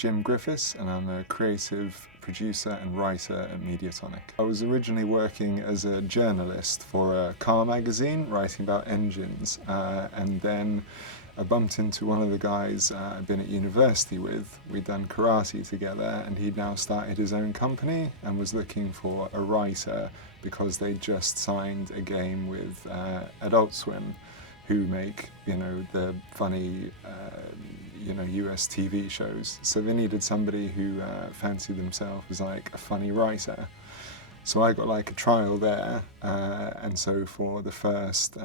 Jim Griffiths, and I'm a creative producer and writer at Mediatonic. I was originally working as a journalist for a car magazine, writing about engines, and then I bumped into one of the guys I'd been at university with. We'd done karate together, and he'd now started his own company and was looking for a writer because they'd just signed a game with Adult Swim, who make, the funny, US TV shows. So they needed somebody who fancied themselves as like a funny writer. So I got like a trial there, and so for the first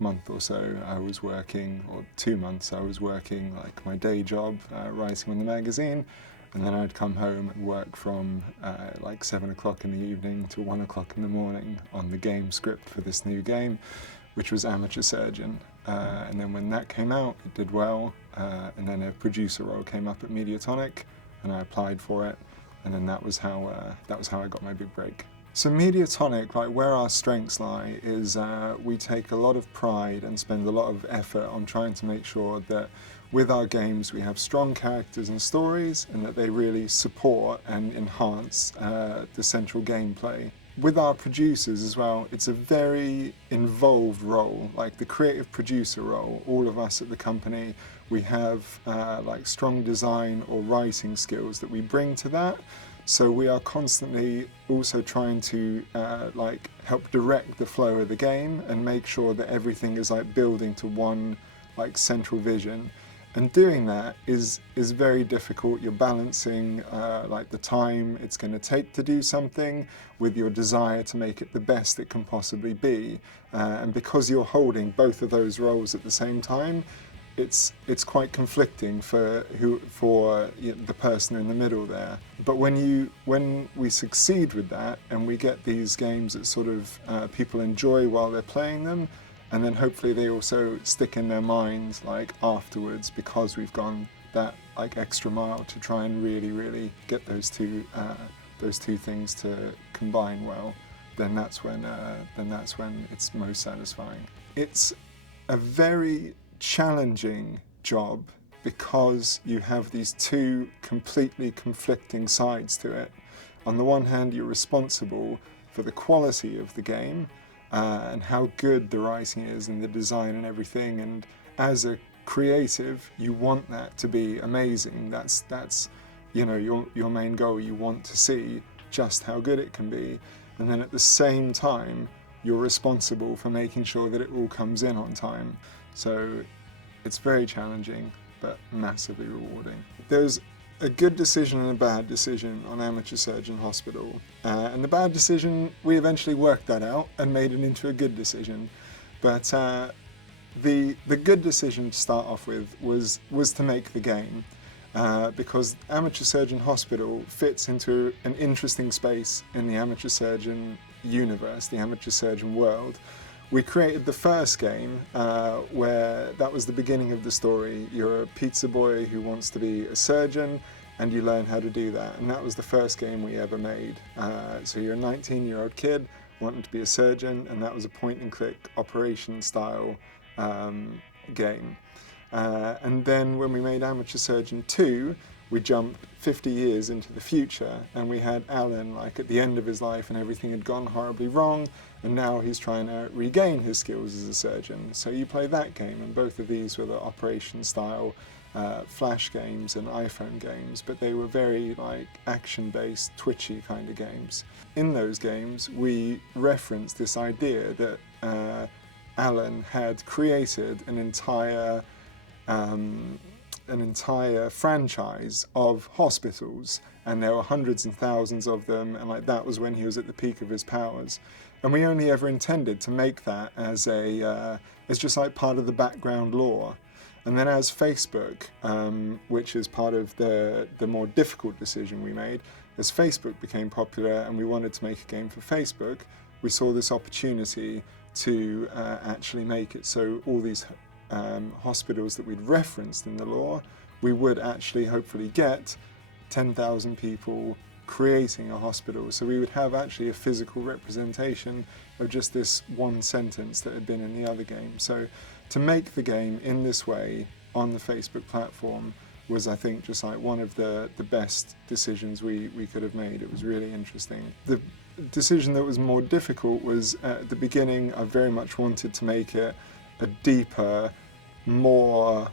month or so I was working, or 2 months I was working like my day job, writing on the magazine, and then I'd come home and work from 7 o'clock in the evening to 1 o'clock in the morning on the game script for this new game, which was Amateur Surgeon. And then when that came out, it did well, and then a producer role came up at Mediatonic, and I applied for it, and then that was how I got my big break. So Mediatonic, where our strengths lie, is we take a lot of pride and spend a lot of effort on trying to make sure that with our games we have strong characters and stories, and that they really support and enhance the central gameplay. With our producers as well, it's a very involved role, like the creative producer role. All of us at the company, we have strong design or writing skills that we bring to that. So we are constantly also trying to help direct the flow of the game and make sure that everything is building to one central vision. And doing that is very difficult. You're balancing the time it's going to take to do something with your desire to make it the best it can possibly be. And because you're holding both of those roles at the same time, it's quite conflicting for the person in the middle there. But when we succeed with that and we get these games that sort of people enjoy while they're playing them, and then hopefully they also stick in their minds afterwards, because we've gone that extra mile to try and really get those two things to combine well, then that's when it's most satisfying. It's a very challenging job because you have these two completely conflicting sides to it. On the one hand, you're responsible for the quality of the game, and how good the writing is and the design and everything, and as a creative you want that to be amazing. That's your main goal. You want to see just how good it can be, and then at the same time you're responsible for making sure that it all comes in on time. So it's very challenging but massively rewarding. There's a good decision and a bad decision on Amateur Surgeon Hospital, and the bad decision, we eventually worked that out and made it into a good decision. But the good decision to start off with was to make the game, because Amateur Surgeon Hospital fits into an interesting space in the amateur surgeon universe, the amateur surgeon world. We created the first game where that was the beginning of the story. You're a pizza boy who wants to be a surgeon, and you learn how to do that. And that was the first game we ever made. So you're a 19-year-old kid wanting to be a surgeon, and that was a point-and-click operation style game. And then when we made Amateur Surgeon 2, we jumped 50 years into the future, and we had Alan at the end of his life and everything had gone horribly wrong, and now he's trying to regain his skills as a surgeon. So you play that game, and both of these were the operation style Flash games and iPhone games, but they were very action-based, twitchy kind of games. In those games we referenced this idea that Alan had created an entire franchise of hospitals, and there were hundreds and thousands of them, and that was when he was at the peak of his powers. And we only ever intended to make that as just part of the background lore. And then as Facebook, which is part of the more difficult decision we made, as Facebook became popular and we wanted to make a game for Facebook, we saw this opportunity to actually make it so all these hospitals that we'd referenced in the lore, we would actually hopefully get 10,000 people creating a hospital. So we would have actually a physical representation of just this one sentence that had been in the other game. So to make the game in this way on the Facebook platform was, I think, just like one of the best decisions we could have made. It was really interesting. The decision that was more difficult was at the beginning, I very much wanted to make it a deeper, more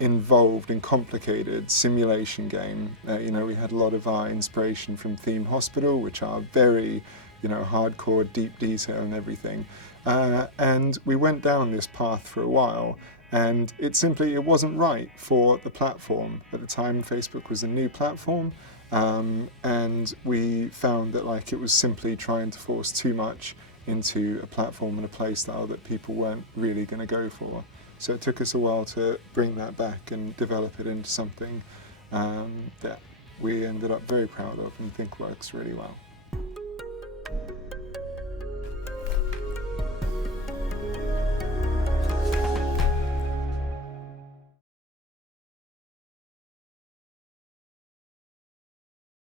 involved and complicated simulation game. We had a lot of our inspiration from Theme Hospital, which are very, hardcore, deep detail and everything. And we went down this path for a while, and it wasn't right for the platform. At the time, Facebook was a new platform, and we found that it was simply trying to force too much into a platform and a play style that people weren't really going to go for. So it took us a while to bring that back and develop it into something that we ended up very proud of and think works really well.